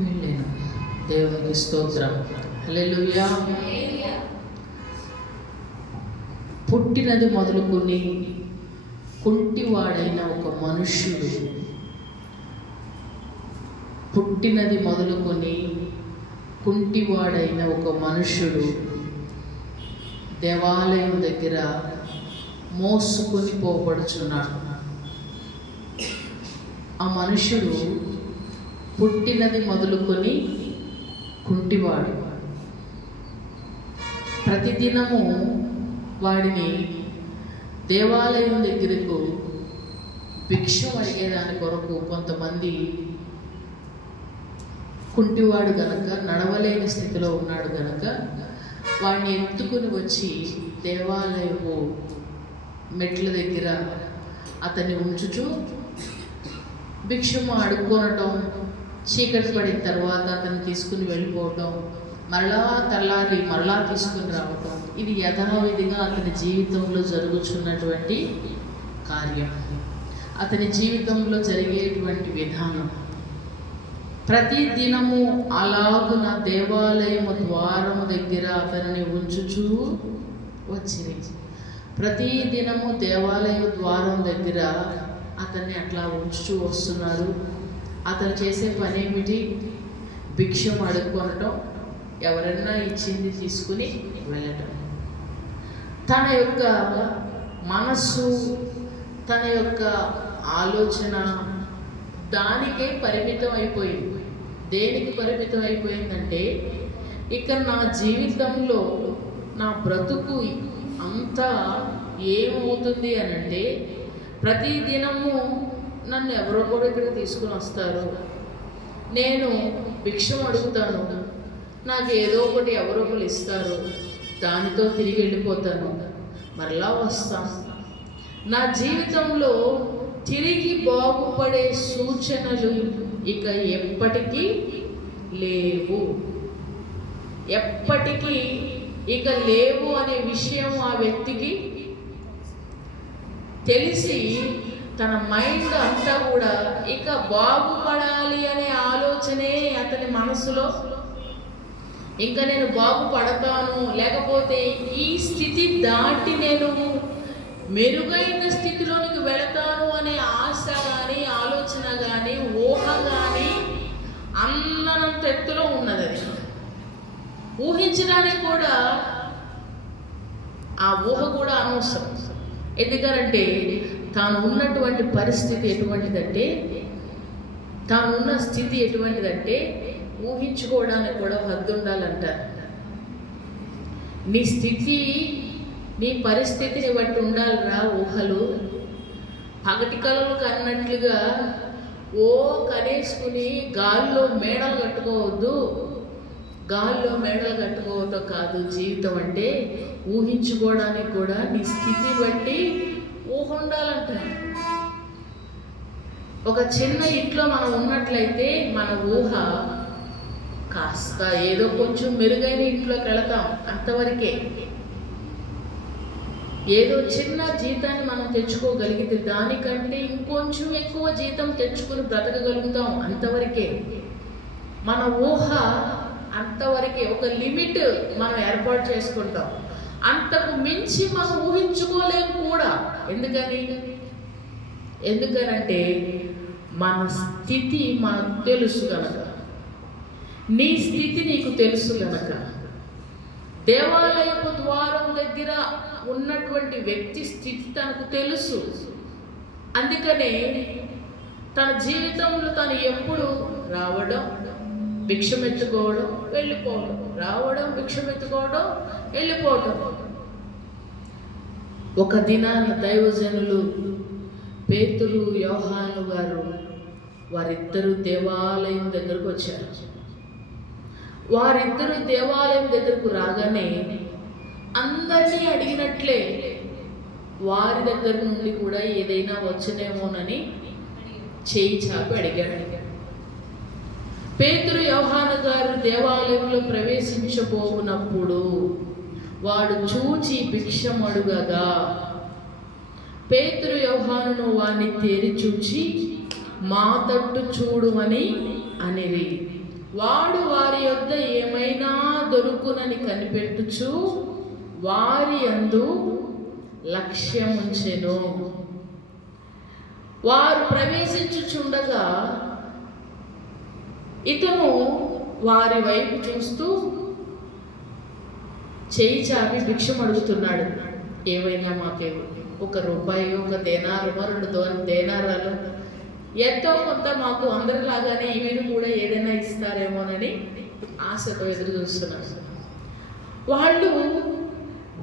వెళ్ళాను. దేవునికి స్తోత్రం. హల్లెలూయా. పుట్టినది మొదలుకొని కుంటివాడైన ఒక మనుష్యుడు, పుట్టినది మొదలుకొని కుంటివాడైన ఒక మనుష్యుడు దేవాలయం దగ్గర మోసుకొని పోబడుచున్నాడు. ఆ మనుష్యుడు పుట్టినది మొదలుకొని కుంటివాడు. ప్రతిదినము వాడిని దేవాలయం దగ్గరకు భిక్షం అడిగేదాని కొరకు కొంతమంది, కుంటివాడు గనక, నడవలేని స్థితిలో ఉన్నాడు గనక వాడిని ఎత్తుకుని వచ్చి దేవాలయపు మెట్ల దగ్గర అతన్ని ఉంచుచు భిక్షము అడుక్కొనటం, చీకటి పడిన తర్వాత అతన్ని తీసుకుని వెళ్ళిపోవటం, మరలా తెల్లారి మరలా తీసుకుని రావటం, ఇది యథావిధిగా అతని జీవితంలో జరుగుతున్నటువంటి కార్యం, అతని జీవితంలో జరిగేటువంటి విధానం. ప్రతి దినము అలాగున దేవాలయము ద్వారము దగ్గర అతనిని ఉంచుచూ వచ్చింది. ప్రతి దినము దేవాలయ ద్వారం దగ్గర అతన్ని అట్లా ఉంచుచూ వస్తున్నారు. అతను చేసే పని ఏమిటి? భిక్షం అడుక్కొనటం, ఎవరన్నా ఇచ్చింది తీసుకుని వెళ్ళటం. తన యొక్క మనస్సు, తన యొక్క ఆలోచన దానికే పరిమితం అయిపోయింది. దేనికి పరిమితం అయిపోయిందంటే, ఇక నా జీవితంలో నా బ్రతుకు అంతా ఏమవుతుంది అని అంటే, ప్రతి దినము నన్ను ఎవరో కూడా ఇక్కడ తీసుకుని వస్తారు, నేను భిక్షం అడుగుతాను, నాకు ఏదో ఒకటి ఎవరో ఒకరు ఇస్తారు, దానితో తిరిగి వెళ్ళిపోతాను, మరలా వస్తాను. నా జీవితంలో తిరిగి బాగుపడే సూచనలు ఇక ఎప్పటికీ లేవు, ఎప్పటికీ ఇక లేవు అనే విషయం ఆ వ్యక్తికి తెలిసి తన మైండ్ అంతా కూడా ఇక బాగుపడాలి అనే ఆలోచనే అతని మనసులో, ఇంకా నేను బాగుపడతాను, లేకపోతే ఈ స్థితి దాటి నేను మెరుగైన స్థితిలోనికి వెళతాను అనే ఆశ కానీ, ఆలోచన కానీ, ఊహ కానీ అందనంత ఎత్తులో ఉన్నది. అది ఊహించడానికి కూడా ఆ ఊహ కూడా అనవసరం. ఎందుకంటే తాను ఉన్నటువంటి పరిస్థితి ఎటువంటిదంటే, తాను ఉన్న స్థితి ఎటువంటిదంటే ఊహించుకోవడానికి కూడా హద్దు ఉండాలంటారు. నీ స్థితి, నీ పరిస్థితిని బట్టి ఉండాలిరా ఊహలు. పగటి కలలు కన్నట్లుగా ఓ కనేసుకుని గాల్లో మేడలు కట్టుకోవద్దు. గాల్లో మేడలు కట్టుకోవటం కాదు జీవితం అంటే. ఊహించుకోవడానికి కూడా నీ స్థితి బట్టి ఊహ ఉండాలంటారు. ఒక చిన్న ఇంట్లో మనం ఉన్నట్లయితే మన ఊహ కాస్త ఏదో కొంచెం మెరుగైన ఇంట్లోకి వెళతాం, అంతవరకే. ఏదో చిన్న జీతాన్ని మనం తెచ్చుకోగలిగితే దానికంటే ఇంకొంచెం ఎక్కువ జీతం తెచ్చుకుని బ్రతకగలుగుతాం, అంతవరకే. మన ఊహ అంతవరకే. ఒక లిమిట్ మనం ఏర్పాటు చేసుకుంటాం, అంతకు మించి మనం ఊహించుకోలేము కూడా. ఎందుకనంటే మన స్థితి మనకు తెలుసు గనక. నీ స్థితి నీకు తెలుసు గనక. దేవాలయపు ద్వారం దగ్గర ఉన్నటువంటి వ్యక్తి స్థితి తనకు తెలుసు. అందుకనే తన జీవితంలో తను ఎప్పుడు రావడం, భిక్షమెత్తుకోవడం, వెళ్ళిపోవడం, రావడం, భిక్షమెత్తుకోవడం, వెళ్ళిపోవడం. ఒక దినాన దైవజనులు పేతురు, యోహాను గారు వారిద్దరూ దేవాలయం దగ్గరకు వచ్చారు. వారిద్దరూ దేవాలయం దగ్గరకు రాగానే అందరినీ అడిగినట్లే వారి దగ్గర నుండి కూడా ఏదైనా వచ్చనేమోనని చేయి చాపి అడిగాడు. పేతురు, యోహాను గారు దేవాలయంలో ప్రవేశించబోనప్పుడు వాడు చూచి భిక్షమడుగగా పేతురు యోహానును వాణ్ణి తేరి చూచి మా తట్టు చూడుమని అనిరి. వాడు వారి యొద్ద ఏమైనా దొరుకునని కనిపెట్టుచు వారి యందు లక్ష్యముంచెను. వారు ప్రవేశించుచుండగా ఇతను వారి వైపు చూస్తూ చేయి చాపి భిక్షం అడుగుతున్నాడు. ఏవైనా మాకేవు, 1 రూపాయి, 1 దేనారు, 2 దేనారాలు, ఎంతో కొంత మాకు అందరిలాగానే వీరు కూడా ఏదైనా ఇస్తారేమోనని ఆశతో ఎదురు చూస్తున్నాడు. వాళ్ళు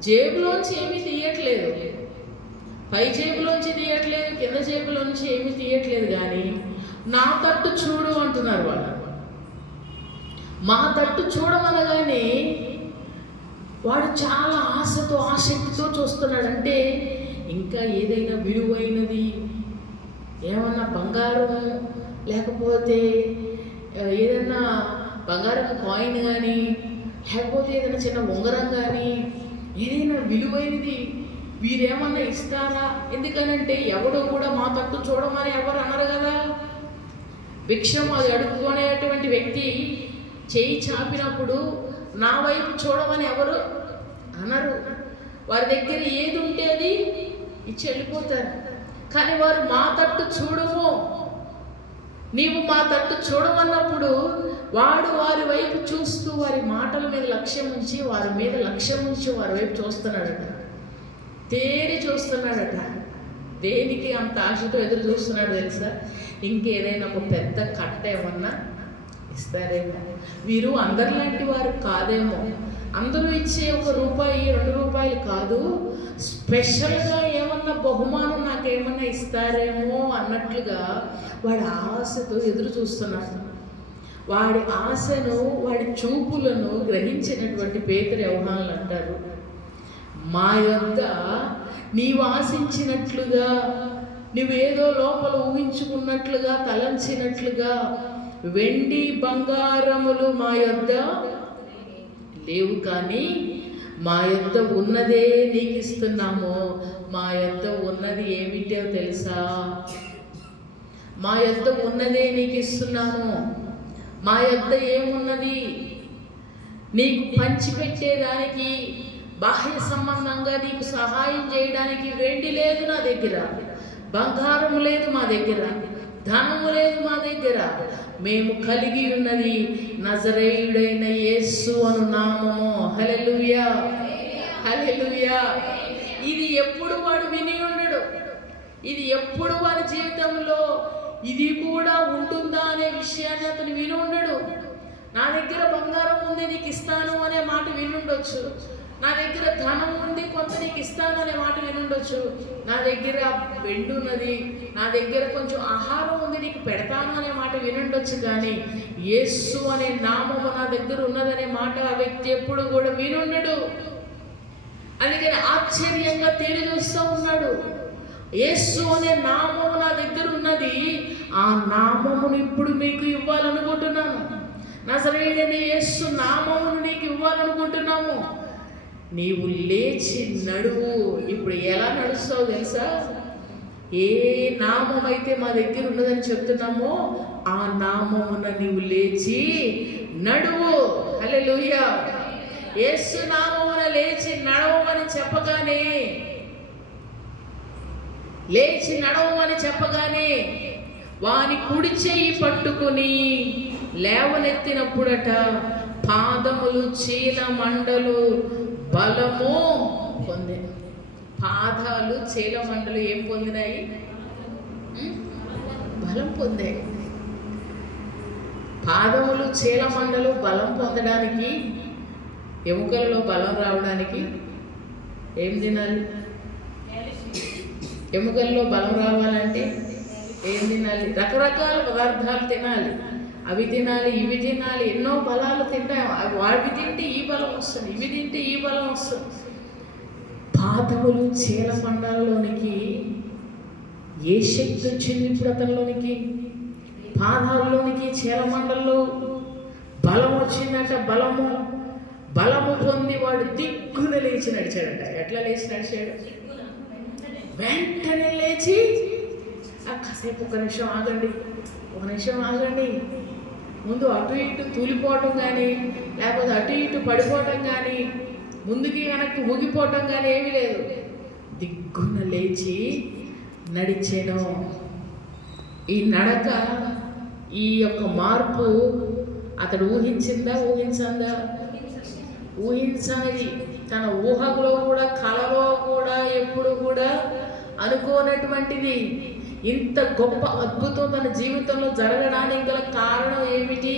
జేబులోంచి ఏమీ తీయట్లేదు, పై జేబులోంచి తీయట్లేదు, కింద జేబులోంచి ఏమీ తీయట్లేదు, కానీ నా తట్టు చూడు అంటున్నారు వాళ్ళు. మా తట్టు చూడమనగానే వాడు చాలా ఆశతో ఆసక్తితో చూస్తున్నాడు. అంటే ఇంకా ఏదైనా విలువైనది, ఏమన్నా బంగారం, లేకపోతే ఏదైనా బంగారం కాయిన్ కానీ, లేకపోతే ఏదైనా చిన్న ఉంగరం కానీ, ఏదైనా విలువైనది వీరేమన్నా ఇస్తారా? ఎందుకనంటే ఎవడో కూడా మా తట్టు చూడమని ఎవరు అనరు కదా. భిక్షం అది అడుగుకునేటువంటి వ్యక్తి చేయి చాపినప్పుడు నా వైపు చూడమని ఎవరు అనరు. వారి దగ్గర ఏది ఉంటే అది ఇచ్చి వెళ్ళిపోతారు. కానీ వారు మా తట్టు చూడము, నీవు మా తట్టు చూడమన్నప్పుడు వాడు వారి వైపు చూస్తూ వారి మాటల మీద లక్ష్యం ఉంచి, వారి మీద లక్ష్యం ఉంచి వారి వైపు చూస్తున్నాడట, తేరి చూస్తున్నాడట. దేనికి అంత ఆశతో ఎదురు చూస్తున్నాడు తెలుసా? ఇంకేదైనా ఒక పెద్ద కట్ట ఏమన్నా ఇస్తారేమో. వీరు అందరిలాంటి వారు కాదేమో, అందరూ ఇచ్చే 1 రూపాయి 2 రూపాయలు కాదు, స్పెషల్గా ఏమన్నా బహుమానం నాకేమన్నా ఇస్తారేమో అన్నట్లుగా వాడి ఆశతో ఎదురు చూస్తున్నాడు. వాడి ఆశను, వాడి చూపులను గ్రహించినటువంటి పేతురు యోహానులు అంటారు, మా యొద్ద నీవు ఆశించినట్లుగా, నువ్వేదో లోపల ఊహించుకున్నట్లుగా, తలంచినట్లుగా వెండి బంగారములు మా యొద్ద లేవు, కానీ మా యొద్ద ఉన్నదే నీకు ఇస్తున్నాము. మా యొద్ద ఉన్నది ఏమిటో తెలుసా? మా యొద్ద ఉన్నదే నీకు ఇస్తున్నాను. మా యొద్ద ఏమున్నది? నీకు పంచిపెట్టేదానికి, బాహ్య సంబంధంగా నీకు సహాయం చేయడానికి వెండి లేదు నా దగ్గర, బంగారం లేదు మా దగ్గర, ధనము లేదు మా దగ్గర. మేము కలిగి ఉన్నది నజరేయుడైన యేసు అను నామము. హల్లెలూయా, హల్లెలూయా. ఇది ఎప్పుడు వాడు విని ఉండడు, ఇది ఎప్పుడు వారి జీవితంలో ఇది కూడా ఉంటుందా అనే విషయాన్ని అతను విని ఉండడు. నా దగ్గర బంగారం ఉంది నీకు ఇస్తాను అనే మాట వినుండొచ్చు, నా దగ్గర ధనం ఉంది కొంత నీకు ఇస్తాను అనే మాట వినుండొచ్చు, నా దగ్గర వెండి ఉన్నది, నా దగ్గర కొంచెం ఆహారం ఉంది నీకు పెడతాను అనే మాట వినుండొచ్చు, కానీ యేసు అనే నామము నా దగ్గర ఉన్నదనే మాట ఆ వ్యక్తి ఎప్పుడు కూడా వినుండడు. అందుకని ఆశ్చర్యంగా తేలి చూస్తూ ఉన్నాడు. యేసు అనే నామము నా దగ్గర ఉన్నది, ఆ నామమును ఇప్పుడు మీకు ఇవ్వాలనుకుంటున్నాను. నజరేయుడైన యేసు నామమును నీకు ఇవ్వాలనుకుంటున్నాము. నీవు లేచి నడువు. ఇప్పుడు ఎలా నడుస్తావు తెలుసా? ఏ నామం అయితే మా దగ్గర ఉన్నదని చెప్తున్నామో ఆ నామమున నీవు లేచి నడువు. హల్లెలూయా. యేసు నామమున లేచి నడవమని చెప్పగానే, లేచి నడవమని చెప్పగానే వాని కుడి చెయ్యి పట్టుకుని లేవనెత్తినప్పుడట పాదములు చీల మండలు బలము పొందే. పాదాలు చీల మండలు ఏం పొందినాయి? బలం పొందాయి. పాదములు చీల మండలు బలం పొందడానికి, ఎముకలలో బలం రావడానికి ఏం తినాలి? ఎముకల్లో బలం రావాలంటే ఏం తినాలి? రకరకాల పదార్థాలు తినాలి. అవి తినాలి, ఇవి తినాలి, ఎన్నో బలాలు తింటాయి. అవి తింటే ఈ బలం వస్తుంది, ఇవి తింటే ఈ బలం వస్తుంది. పాదములు చీల మండలంలోనికి ఏ శక్తి వచ్చింది ఇప్పుడు అతనిలోనికి? పాదాల్లోనికి చీల మండల్లో బలం వచ్చిందంట. బలము పొంది వాడు దిగ్గున లేచి నడిచాడంట. ఎట్లా లేచి నడిచాడు? వెంటనే లేచి కాసేపు ఒక నిమిషం ఆగండి, ముందు అటు ఇటు తూలిపోవటం కానీ, లేకపోతే అటు ఇటు పడిపోవటం కానీ, ముందుకి వెనక్కి ఊగిపోవటం కానీ ఏమీ లేదు. దిగ్గున లేచి నడిచెను. ఈ నడక, ఈ యొక్క మార్పు అతడు ఊహించనిది. తన ఊహలో కూడా, కలలో కూడా, ఎప్పుడు కూడా అనుకోనటువంటిది. ఇంత గొప్ప అద్భుతం తన జీవితంలో జరగడానికి గల కారణం ఏమిటి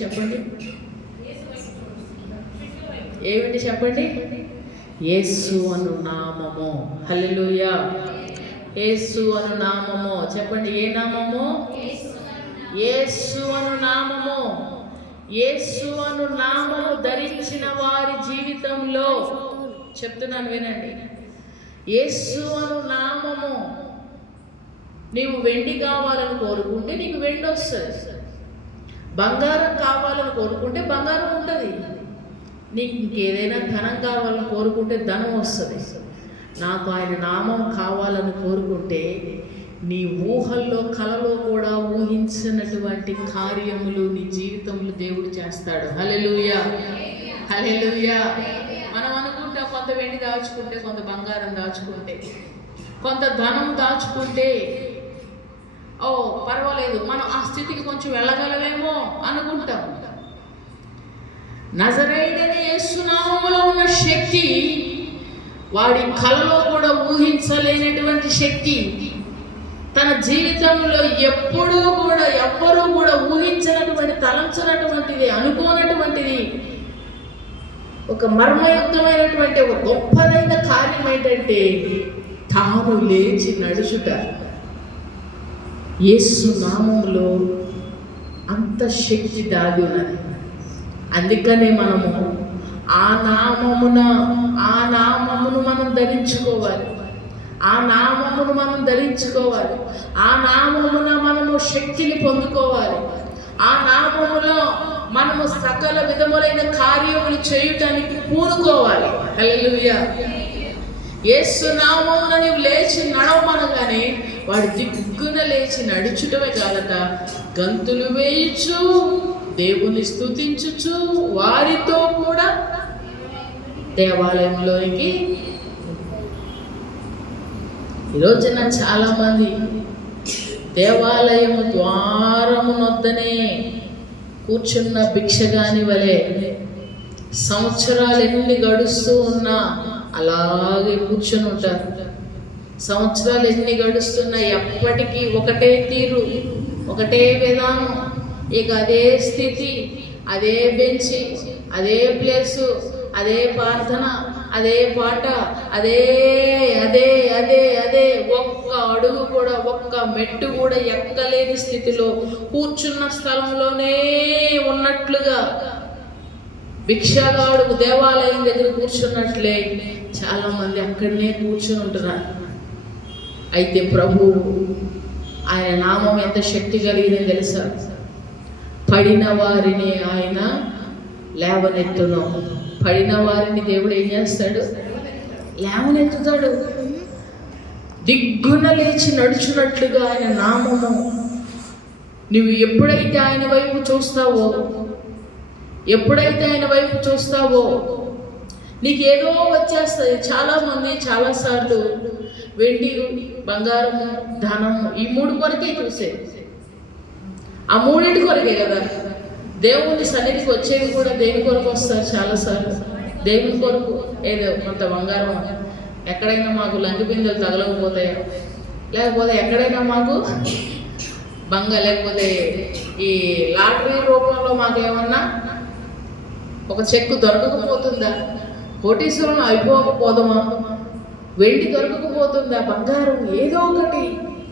చెప్పండి? యేసు అను నామము. హల్లెలూయా. యేసు అను నామము చెప్పండి. ఏ నామము? యేసు అను నామము. యేసు అను నామము ధరించిన వారి జీవితంలో, చెప్తున్నాను వినండి, యేసు అను నామము. నీవు వెండి కావాలని కోరుకుంటే నీకు వెండి వస్తుంది, బంగారం కావాలని కోరుకుంటే బంగారం ఉంటుంది, నీకు ఇంకేదైనా ధనం కావాలని కోరుకుంటే ధనం వస్తుంది. నాకు ఆయన నామం కావాలని కోరుకుంటే నీ ఊహల్లో, కలలో కూడా ఊహించినటువంటి కార్యములు నీ జీవితంలో దేవుడు చేస్తాడు. హల్లెలూయా, హల్లెలూయా. మనం అనుకుంటాం కొంత వెండి దాచుకుంటే, కొంత బంగారం దాచుకుంటే, కొంత ధనం దాచుకుంటే పర్వాలేదు, మనం ఆ స్థితికి కొంచెం వెళ్ళగలమేమో అనుకుంటాం. నజరేయుడైన యేసు నామములో ఉన్న శక్తి, వాడి కలలో కూడా ఊహించలేనటువంటి శక్తి, తన జీవితంలో ఎప్పుడూ కూడా ఎవ్వరూ కూడా ఊహించినటువంటి, తలంచినటువంటిది, అనుకోనటువంటిది, ఒక మర్మయుక్తమైనటువంటి ఒక గొప్పదైన కార్యం ఏంటంటే తాను లేచి నడుచుట. యేసు నామములో అంత శక్తి దాగి ఉన్నది. అందుకనే మనము ఆ నామమును మనం ధరించుకోవాలి. ఆ నామమును మనము శక్తిని పొందుకోవాలి. ఆ నామములో మనము సకల విధములైన కార్యములు చేయుటానికి పూనుకోవాలి. హల్లెలూయా. యేసు నామమున నీవు లేచి నడవమనగానే వాడు దిగ్గున లేచి నడుచుటమే కాదట, గంతులు వేయుచు, దేవుని స్తుతించుచు వారితో కూడా దేవాలయంలోనికి. ఈరోజున చాలా మంది దేవాలయం ద్వారమునొద్దనే కూర్చున్న భిక్షగాని వలె సంవత్సరాలు ఎన్ని గడుస్తూ ఉన్నా అలాగే కూర్చొని ఉంటారు. సంవత్సరాలు ఎన్ని గడుస్తున్నా ఎప్పటికీ ఒకటే తీరు, ఒకటే విధానం, ఇక అదే స్థితి, అదే బెంచి, అదే ప్లేసు, అదే ప్రార్థన, అదే పాట, అదే అదే అదే అదే ఒక్క అడుగు కూడా, ఒక్క మెట్టు కూడా ఎక్కలేని స్థితిలో కూర్చున్న స్థలంలోనే ఉన్నట్లుగా భిక్షగాడు దేవాలయం దగ్గర కూర్చున్నట్లే చాలా మంది అక్కడనే కూర్చుని ఉంటున్నారు. అయితే ప్రభు ఆయన నామం ఎంత శక్తి కలిగిందని తెలుసా? పడిన వారిని ఆయన లేవనెత్తును. పడిన వారిని దేవుడు ఏం చేస్తాడు? లేవనెత్తుతాడు. దిగ్గున లేచి నడుచున్నట్లుగా ఆయన నామము. నువ్వు ఎప్పుడైతే ఆయన వైపు చూస్తావో నీకు ఏదో వచ్చేస్తుంది. చాలామంది చాలాసార్లు వెండి, బంగారము, ధనము, ఈ మూడు కొరకే చూసేది. ఆ మూడింటి కొరకే కదా. దేవుని సన్నిధికి వచ్చేవి కూడా దేని కొరకు వస్తారు? చాలాసార్లు దేవుని కొరకు. ఏదో కొంత బంగారం, ఎక్కడైనా మాకు లంగి బిందెలు తగలకపోతాయా, లేకపోతే ఎక్కడైనా మాకు లేకపోతే ఈ లాటరీ రూపంలో మాకేమన్నా ఒక చెక్కు దొరకకపోతుందా? కోటీశ్వరం అయిపోకపోదామా? వెండి దొరకకపోతుందా? బంగారం, ఏదో ఒకటి.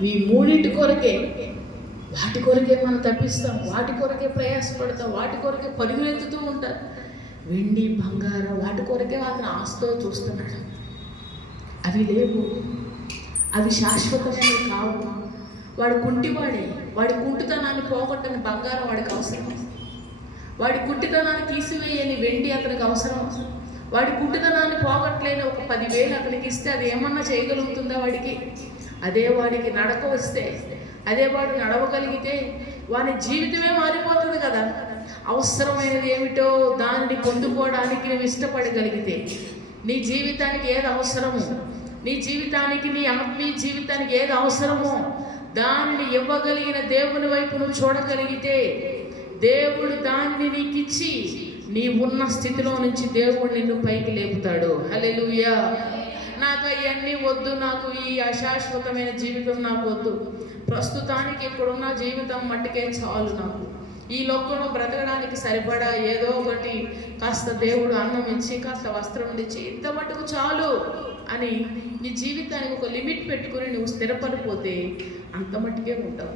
ఈ మూడింటి కొరకే, వాటి కొరకే మనం తప్పిస్తాం, వాటి కొరకే ప్రయాసపడతాం, వాటి కొరకే పరుగులెత్తుతూ ఉంటారు. వెండి, బంగారం, వాటి కొరకే అతను ఆస్తో చూస్తున్నాడు. అవి లేవు, అవి శాశ్వతమైనవి కావు. వాడు కుంటివాడే. వాడి కుంటితనాన్ని పోగొట్టని బంగారం వాడికి అవసరం. వాడి కుంటితనాన్ని తీసివేయని వెండి అతనికి అవసరం. వాడి కుట్టిదనాన్ని పోగొట్టలేని ఒక 10,000 అతనికి ఇస్తే అది ఏమన్నా చేయగలుగుతుందా వాడికి? అదే వాడికి నడక వస్తే, అదే వాడు నడవగలిగితే వాని జీవితమే మారిపోతుంది కదా. అవసరమైనది ఏమిటో దాన్ని పొందుకోవడానికి నువ్వు ఇష్టపడగలిగితే, నీ జీవితానికి ఏది అవసరమో, నీ జీవితానికి, నీ ఆత్మీయ జీవితానికి ఏది అవసరమో దానిని ఇవ్వగలిగిన దేవుని వైపు నువ్వు చూడగలిగితే, దేవుడు దాన్ని నీకు ఇచ్చి నీ ఉన్న స్థితిలో నుంచి దేవుడు నిన్ను పైకి లేపుతాడు. హల్లెలూయా. నాకు అవన్నీ వద్దు, నాకు ఈ అశాశ్వతమైన జీవితం నాకు వద్దు, ప్రస్తుతానికి ఇక్కడున్న జీవితం మట్టుకే చాలు, నాకు ఈ లోకంలో బ్రతకడానికి సరిపడా ఏదో ఒకటి కాస్త దేవుడు అన్నం ఇచ్చి, కాస్త వస్త్రం ఇచ్చి, ఇంత మట్టుకు చాలు అని నీ జీవితానికి ఒక లిమిట్ పెట్టుకుని నువ్వు స్థిరపడిపోతే అంత మట్టుకే ఉంటావు,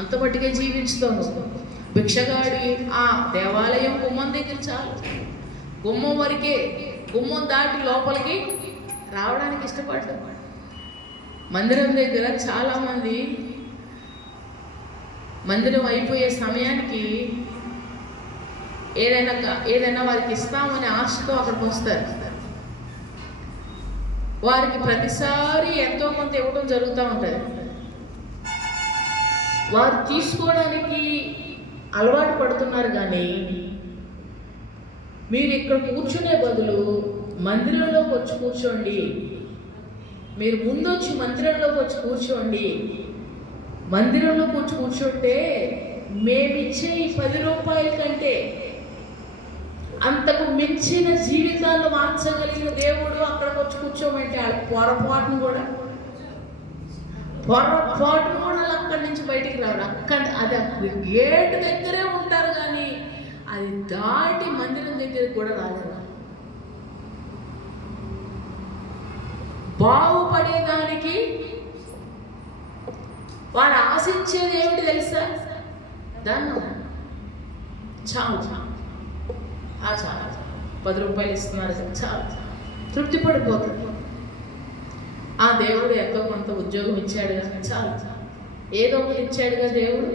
అంత మట్టుకే జీవించుతావు. భిక్షగాడి ఆ దేవాలయం గుమ్మం దగ్గర చాలు, గుమ్మం వరకే, గుమ్మం దాటి లోపలికి రావడానికి ఇష్టపడ్డాం. మందిరం దగ్గర చాలామంది మందిరం అయిపోయే సమయానికి ఏదైనా వారికి ఇస్తామని ఆశతో అక్కడికి వస్తారు. వారికి ప్రతిసారి ఎంతో కొంత ఇవ్వడం జరుగుతూ ఉంటుంది. వారు తీసుకోవడానికి అలవాటు పడుతున్నారు. కానీ మీరు ఇక్కడ కూర్చునే బదులు మందిరంలోకి వచ్చి కూర్చోండి, మీరు ముందొచ్చి మందిరంలోకి వచ్చి కూర్చోండి. మందిరంలోకి వచ్చి కూర్చుంటే మేమిచ్చే ఈ 10 రూపాయల కంటే అంతకు మించిన జీవితాన్ని మార్చగలిగిన దేవుడు అక్కడికి వచ్చి కూర్చోమంటే పొరపాటును కూడా అక్కడి నుంచి బయటికి రావడం. అది గేట్ దగ్గరే ఉంటారు, కానీ అది దాటి మందిరం దగ్గరికి కూడా రాలేదు. బాగుపడేదానికి వాడు ఆశించేది ఏమిటి తెలుసా? దాన్ని చాలు, చాలా 10 రూపాయలు ఇస్తున్నారు కదా, చాలు, తృప్తి పడిపోతుంది. ఆ దేవుడు ఎంతో కొంత ఉద్యోగం ఇచ్చాడు కదా, చాలు, ఏదో ఒకటి ఇచ్చాడుగా దేవుడు,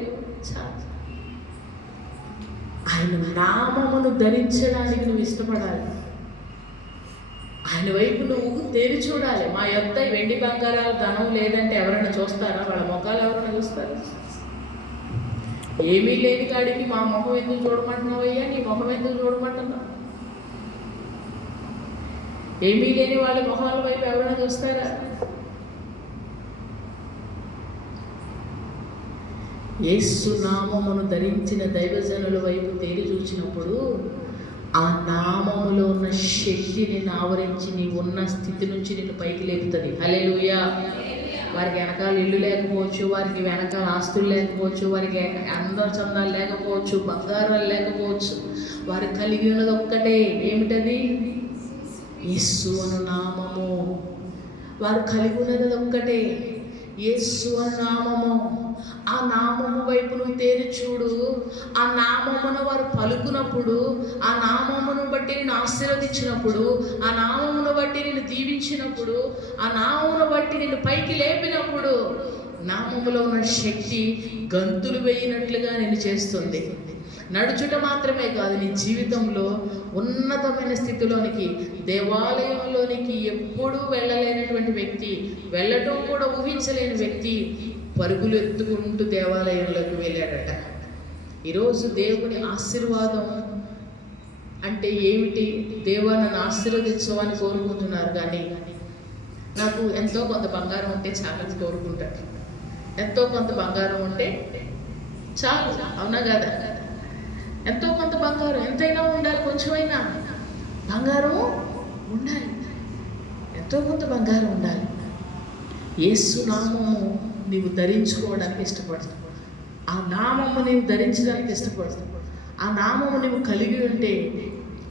చాలు. ఆయన నామమును ధరించడానికి నువ్వు ఇష్టపడాలి, ఆయన వైపు నువ్వు తేరి చూడాలి. మా యొద్ద వెండి బంగారాలు ధనం లేదంటే ఎవరైనా చూస్తారా? వాళ్ళ ముఖాలు ఎవరైనా చూస్తారు? ఏమీ లేని కాడికి మా ముఖం ఎందుకు చూడమంటున్నావయ్యా, నీ ముఖం ఎందుకు చూడమంటున్నావు? ఏమీ లేని వాళ్ళ మొహాల వైపు ఎవరైనా చూస్తారా? యేసు నామమును ధరించిన దైవజనుల వైపు తేరి చూచినప్పుడు ఆ నామములో ఉన్న శక్తి నిన్ను ఆవరించి నీ ఉన్న స్థితి నుంచి నిన్ను పైకి లేపుతుంది. హల్లెలూయా. వారికి వెనకాల ఇల్లు లేకపోవచ్చు, వారికి వెనకాల ఆస్తులు లేకపోవచ్చు, వారికి అందరి చందాలు లేకపోవచ్చు, బంగారాలు లేకపోవచ్చు, వారు కలిగి ఉన్నది ఒక్కటే, ఏమిటది? యేసు అను నామము. వారు కలిగి ఉన్నది ఒక్కటే, యేసు అను నామము. ఆ నామము వైపు నువ్వు తేరి చూడు. ఆ నామమును వారు పలుకున్నప్పుడు, ఆ నామమును బట్టి నేను ఆశీర్వదించినప్పుడు, ఆ నామమును బట్టి నేను దీవించినప్పుడు, ఆ నామమును బట్టి నేను పైకి లేపినప్పుడు, నామములో ఉన్న శక్తి గంతులు వేయినట్లుగా నేను చేస్తుంది. నడుచుట మాత్రమే కాదు, నీ జీవితంలో ఉన్నతమైన స్థితిలోనికి, దేవాలయంలోనికి ఎప్పుడూ వెళ్ళలేనటువంటి వ్యక్తి, వెళ్ళటం కూడా ఊహించలేని వ్యక్తి పరుగులు ఎత్తుకుంటూ దేవాలయంలోకి వెళ్ళాడట. ఈరోజు దేవుని ఆశీర్వాదం అంటే ఏమిటి? దేవా నన్ను ఆశీర్వదించవని కోరుకుంటున్నారు, కానీ నాకు ఎంతో కొంత బంగారం ఉంటే చాలని కోరుకుంటాడు. ఎంతో కొంత బంగారం ఉంటే చాలు, అవునా కదా? ఎంతో కొంత బంగారం, ఎంతైనా ఉండాలి, కొంచెమైనా బంగారం ఉండాలి, ఎంతో కొంత బంగారం ఉండాలి. యేసు నామము నీవు ధరించుకోవడానికి ఇష్టపడతావు, ఆ నామము నీవు ధరించడానికి ఇష్టపడతావు. ఆ నామము నువ్వు కలిగి ఉంటే,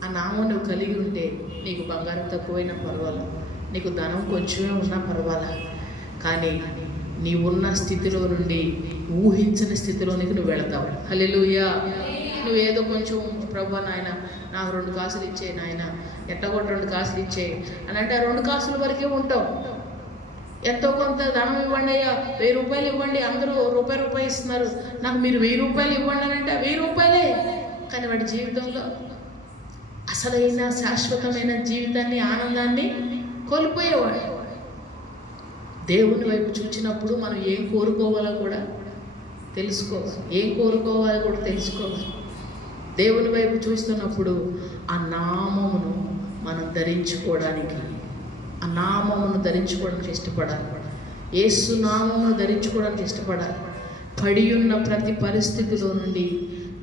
ఆ నామం నువ్వు కలిగి ఉంటే నీకు బంగారం తక్కువైనా పర్వాలేదు, నీకు ధనం కొంచెమే ఉన్నా పర్వాలేదు, కానీ నీవున్న స్థితిలో నుండి ఊహించని స్థితిలోనికి నువ్వు వెళతావు. హల్లెలూయా. నువ్వేదో కొంచెం, ప్రభు నాయన నాకు 2 కాసులు ఇచ్చే నాయన, ఎట్టగొట్ట 2 కాసులు ఇచ్చే అని అంటే ఆ 2 కాసుల వరకే ఉంటావు. ఎంతో కొంత ధనం ఇవ్వండి అయ్యా, 1000 రూపాయలు ఇవ్వండి, అందరూ రూపాయి ఇస్తున్నారు, నాకు మీరు 1000 రూపాయలు ఇవ్వండి అని అంటే 1000 రూపాయలే, కానీ వాడి జీవితంలో అసలైన శాశ్వతమైన జీవితాన్ని, ఆనందాన్ని కోల్పోయేవాడు. దేవుని వైపు చూచినప్పుడు మనం ఏం కోరుకోవాలో కూడా తెలుసుకోవాలి. దేవుని వైపు చూస్తున్నప్పుడు ఆ నామమును మనం ధరించుకోవడానికి ఇష్టపడాలి. యేసు నామమును ధరించుకోవడానికి ఇష్టపడాలి. పడి ఉన్న ప్రతి పరిస్థితిలో నుండి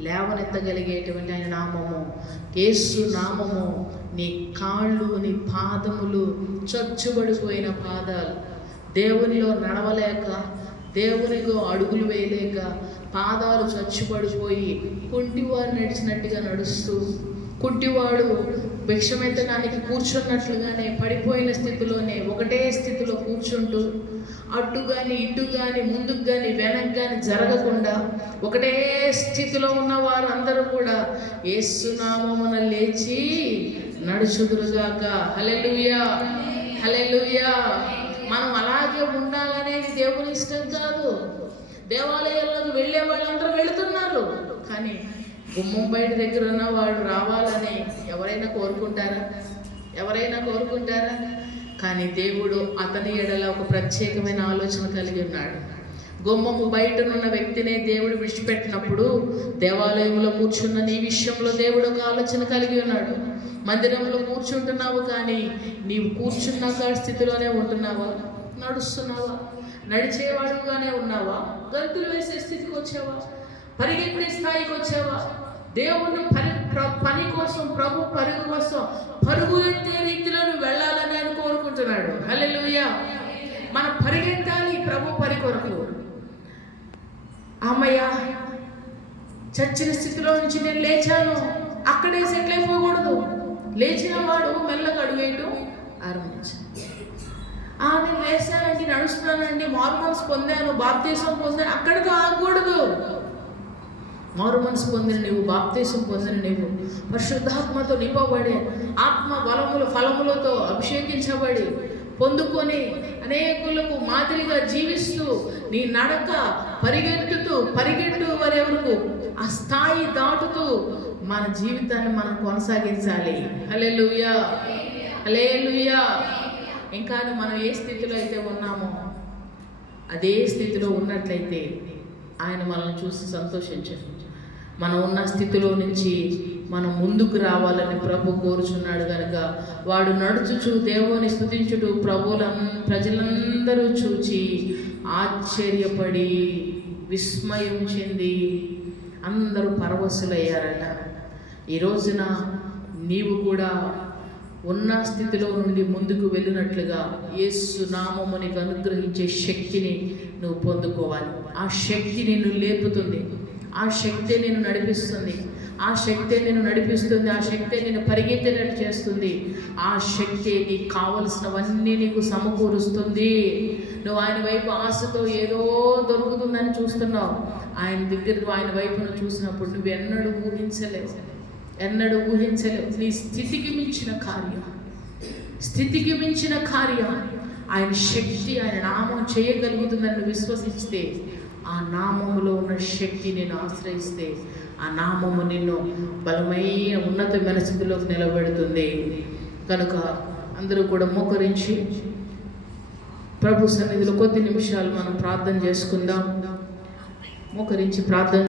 లేవనెత్తగలిగేటువంటి ఆయన నామము, యేసు నామము. నీ కాళ్ళు, నీ పాదములు, చచ్చుబడిపోయిన పాదాలు, దేవునిలో నడవలేక, దేవునిలో అడుగులు వేయలేక, పాదాలు చచ్చుబడిపోయి కుంటివారు నడిచినట్టుగా నడుస్తూ, కుంటివాడు భిక్షమెత్తడానికి కూర్చున్నట్లుగానే పడిపోయిన స్థితిలోనే ఒకటే స్థితిలో కూర్చుంటూ, అటు కానీ ఇటు కానీ ముందుకు కానీ వెనక్కి కానీ జరగకుండా ఒకటే స్థితిలో ఉన్న వారు అందరూ కూడా యేసు నామమున లేచి నడుచుదురుగాక. హల్లెలూయా, హల్లెలూయా. మనం అలాగే ఉండాలనేది దేవుని ఇష్టం కాదు. దేవాలయాల్లోకి వెళ్ళే వాళ్ళందరూ వెళుతున్నారు, కానీ గుమ్మం బయట దగ్గర ఉన్న వాడు రావాలని ఎవరైనా కోరుకుంటారా? కానీ దేవుడు అతని ఎడల ఒక ప్రత్యేకమైన ఆలోచన కలిగి ఉన్నాడు. గుమ్మము బయటనున్న వ్యక్తినే దేవుడు విడిచిపెట్టినప్పుడు, దేవాలయంలో కూర్చున్న నీ విషయంలో దేవుడు ఒక ఆలోచన కలిగి ఉన్నాడు. మందిరంలో కూర్చుంటున్నావు, కానీ నీవు కూర్చున్న స్థితిలోనే ఉంటున్నావా? నడుస్తున్నావా? నడిచేవాడుగానే ఉన్నావా? గంతులు వేసే స్థితికి వచ్చావా? పరిగెత్తే స్థాయికి వచ్చావా? దేవుని పని కోసం, ప్రభు పరుగు కోసం పరుగు ఎత్తే రీతిలో నువ్వు వెళ్ళాలని ఆయన కోరుకుంటున్నాడు. హల్లెలూయా. మనం పరిగెత్తాలి ప్రభు పని కొరకు. అమ్మయ్య, చచ్చిన స్థితిలో నుంచి నేను లేచాను, అక్కడే సెటిల్ అయిపోకూడదు. లేచిన వాడు మెల్లగా అడుగేయటం ఆరంభించాను. నేను లేచానండి, నడుస్తున్నానండి, మారు మనసు పొందాను, బాప్తీసం పొందాను, అక్కడితో ఆగకూడదు. మారు మనసు పొందిన నీవు, బాప్తీసం పొందిన నీవు, పరిశుద్ధాత్మతో నింపబడి, ఆత్మ ఫలములతో అభిషేకించబడి, పొందుకొని అనేకులకు మాదిరిగా జీవిస్తూ, నీ నడక పరిగెట్టు వరకు ఆ స్థాయి దాటుతూ మన జీవితాన్ని మనం కొనసాగించాలి. హల్లెలూయా, హల్లెలూయా. ఇంకా మనం ఏ స్థితిలో అయితే ఉన్నామో అదే స్థితిలో ఉన్నట్లయితే ఆయన మనల్ని చూసి సంతోషించండి. మనం ఉన్న స్థితిలో నుంచి మనం ముందుకు రావాలని ప్రభు కోరుచున్నాడు కనుక, వాడు నడుచుచు దేవుని స్తుతించుటూ ప్రజలందరూ చూచి ఆశ్చర్యపడి విస్మయం చెంది అందరూ పరవశులయ్యారట. ఈ రోజున నీవు కూడా ఉన్న స్థితిలో నుండి ముందుకు వెళ్ళినట్లుగా యేసు నామము నీకు అనుగ్రహించే శక్తిని నువ్వు పొందుకోవాలి. ఆ శక్తి నిన్ను లేపుతుంది, ఆ శక్తి నిన్ను నడిపిస్తుంది, ఆ శక్తి నిన్ను పరిగెత్తేటట్టు చేస్తుంది. ఆ శక్తి నీకు కావలసినవన్నీ నీకు సమకూరుస్తుంది. నువ్వు ఆయన వైపు ఆశతో ఏదో దొరుకుతుందని చూస్తున్నావు. ఆయన వైపును చూసినప్పుడు నువ్వు ఎన్నడూ ఊహించలేవు. నీ స్థితికి మించిన కార్యం ఆయన శక్తి, ఆయన నామం చేయగలుగుతుందని విశ్వసిస్తే, ఆ నామములో ఉన్న శక్తి నేను ఆశ్రయిస్తే, ఆ నామము నిన్ను బలమైన ఉన్నతమైన స్థితిలోకి నిలబెడుతుంది. కనుక అందరూ కూడా మోకరించి ప్రభు సన్నిధిలో కొద్ది నిమిషాలు మనం ప్రార్థన చేసుకుందాం. మోకరించి ప్రార్థన